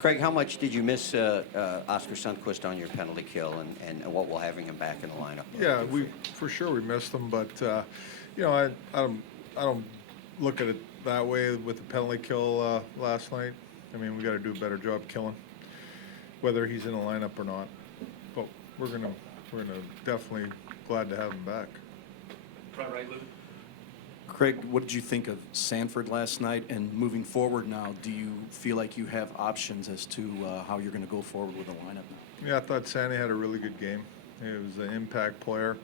Craig, how much did you miss Oskar Sundqvist on your penalty kill, and what will having him back in the lineup? Yeah, for sure we missed him, but I don't look at it that way with the penalty kill last night. I mean, we got to do a better job killing, whether he's in the lineup or not. But we're gonna definitely glad to have him back. Front right, Lou. Craig, what did you think of Sanford last night? And moving forward now, do you feel like you have options as to how you're going to go forward with the lineup now? Yeah, I thought Sandy had a really good game. He was an impact player,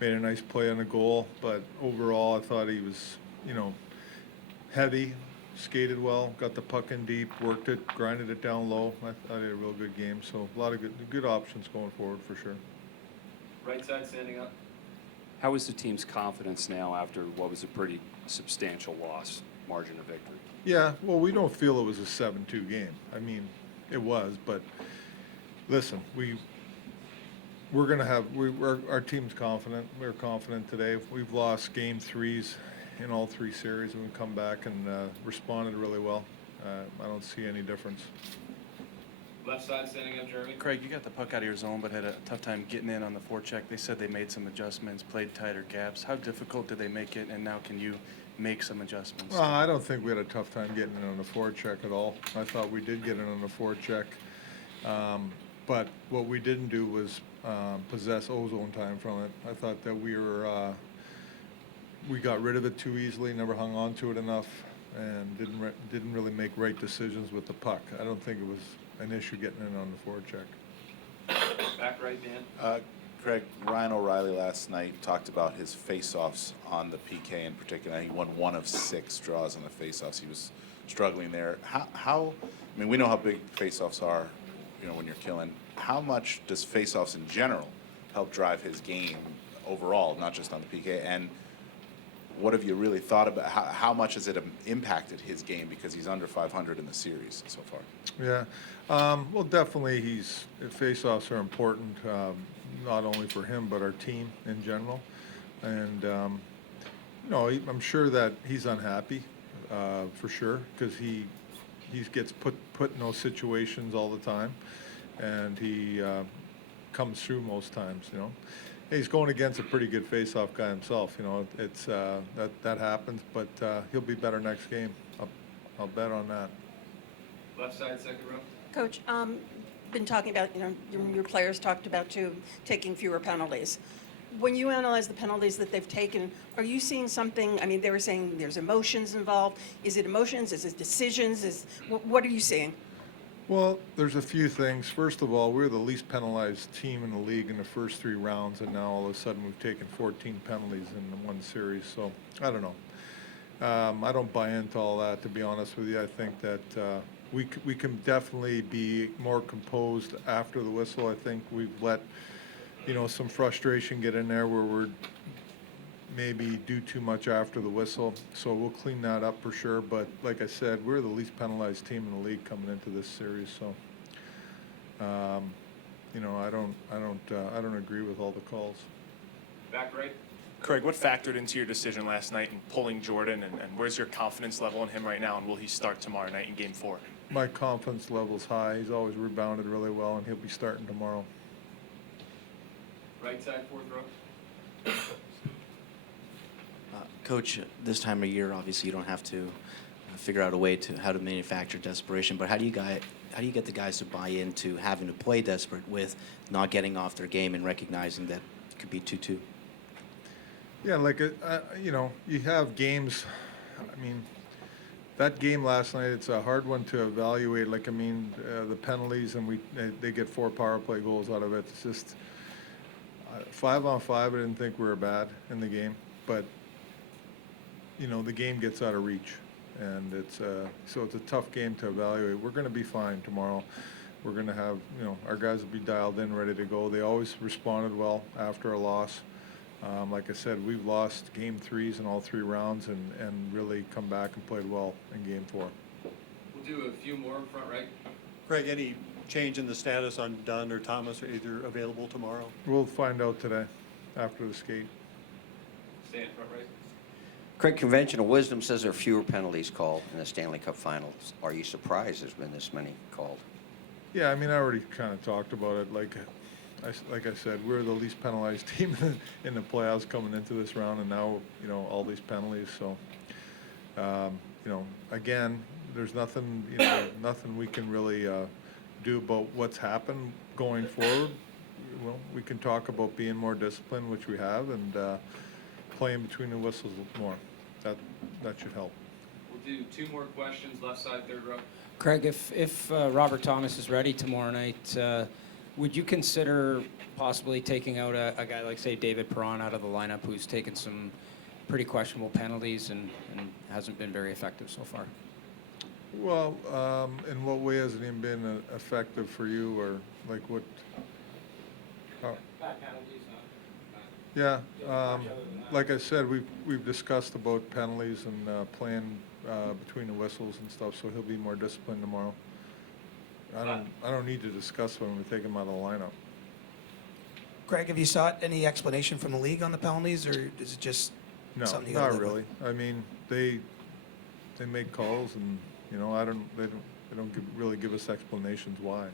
made a nice play on the goal, but overall I thought he was, heavy, skated well, got the puck in deep, worked it, grinded it down low. I thought he had a real good game, so a lot of good options going forward for sure. Right side standing up. How is the team's confidence now after what was a pretty substantial loss, margin of victory? Yeah, well, we don't feel it was a 7-2 game. I mean, it was, but listen, we're going to have our team's confident. We're confident today. We've lost game threes in all three series, and we come back and responded really well. I don't see any difference. Left side standing up, Jeremy. Craig, you got the puck out of your zone, but had a tough time getting in on the forecheck. They said they made some adjustments, played tighter gaps. How difficult did they make it, and now can you make some adjustments? Well, I don't think we had a tough time getting in on the forecheck at all. I thought we did get in on the forecheck. But what we didn't do was possess ozone time from it. I thought that we got rid of it too easily, never hung on to it enough, and didn't really make right decisions with the puck. I don't think it was an issue getting in on the forecheck. Back right, Dan. Craig, Ryan O'Reilly last night talked about his face-offs on the PK in particular. He won 1 of 6 draws on the face-offs. He was struggling there. How I mean, we know how big face-offs are, when you're killing. How much does face-offs in general help drive his game overall, not just on the PK? And what have you really thought about how much has it impacted his game, because he's under 500 in the series so far? Yeah, well, definitely face-offs are important, not only for him but our team in general. And I'm sure that he's unhappy, for sure, because he gets put in those situations all the time, and he comes through most times. He's going against a pretty good face-off guy himself. It's that happens, but he'll be better next game. I'll bet on that. Left side, second row. Coach, been talking about, your players talked about too, taking fewer penalties. When you analyze the penalties that they've taken, are you seeing something? I mean, they were saying there's emotions involved. Is it emotions? Is it decisions? What are you seeing? Well, there's a few things. First of all, we're the least penalized team in the league in the first 3 rounds, and now all of a sudden we've taken 14 penalties in one series. So I don't know. I don't buy into all that, to be honest with you. I think that we can definitely be more composed after the whistle. I think we've let some frustration get in there where we're maybe do too much after the whistle, so we'll clean that up for sure. But like I said, we're the least penalized team in the league coming into this series, so I don't agree with all the calls. Back right. Craig, what factored into your decision last night in pulling Jordan, and where's your confidence level in him right now, and will he start tomorrow night in Game 4? My confidence level's high. He's always rebounded really well, and he'll be starting tomorrow. Right side, fourth row. Coach, this time of year, obviously, you don't have to figure out a way to how to manufacture desperation. But how do you get the guys to buy into having to play desperate with not getting off their game and recognizing that it could be 2-2? Yeah, you have games. I mean, that game last night, it's a hard one to evaluate. The penalties, and they get 4 power play goals out of it. It's just 5-on-5. I didn't think we were bad in the game, but the game gets out of reach, and it's a tough game to evaluate. We're going to be fine tomorrow. We're going to have, our guys will be dialed in, ready to go. They always responded well after a loss. Like I said, we've lost game 3s in all 3 rounds, and really come back and played well in game 4. We'll do a few more front right. Craig, any change in the status on Dunn or Thomas? Are either available tomorrow? We'll find out today after the skate. Stand front right. Craig, conventional wisdom says there are fewer penalties called in the Stanley Cup Finals. Are you surprised there's been this many called? Yeah, I mean, I already kind of talked about it. Like I said, we're the least penalized team in the playoffs coming into this round, and now, you know, all these penalties. So, you know, again, there's nothing, you know, nothing we can really do about what's happened going forward. Well, we can talk about being more disciplined, which we have, and playing between the whistles more. That should help. We'll do 2 more questions, left side, third row. Craig, if Robert Thomas is ready tomorrow night, would you consider possibly taking out a guy like, say, David Perron out of the lineup, who's taken some pretty questionable penalties and hasn't been very effective so far? Well, in what way has it even been effective for you, or like what? Bad penalties. Yeah, like I said, we've discussed about penalties and playing between the whistles and stuff, so he'll be more disciplined tomorrow. I don't need to discuss when we take him out of the lineup. Greg, have you sought any explanation from the league on the penalties, or is it just No, something you gotta not live really. with? I mean, they make calls, and you know, they don't really give us explanations why.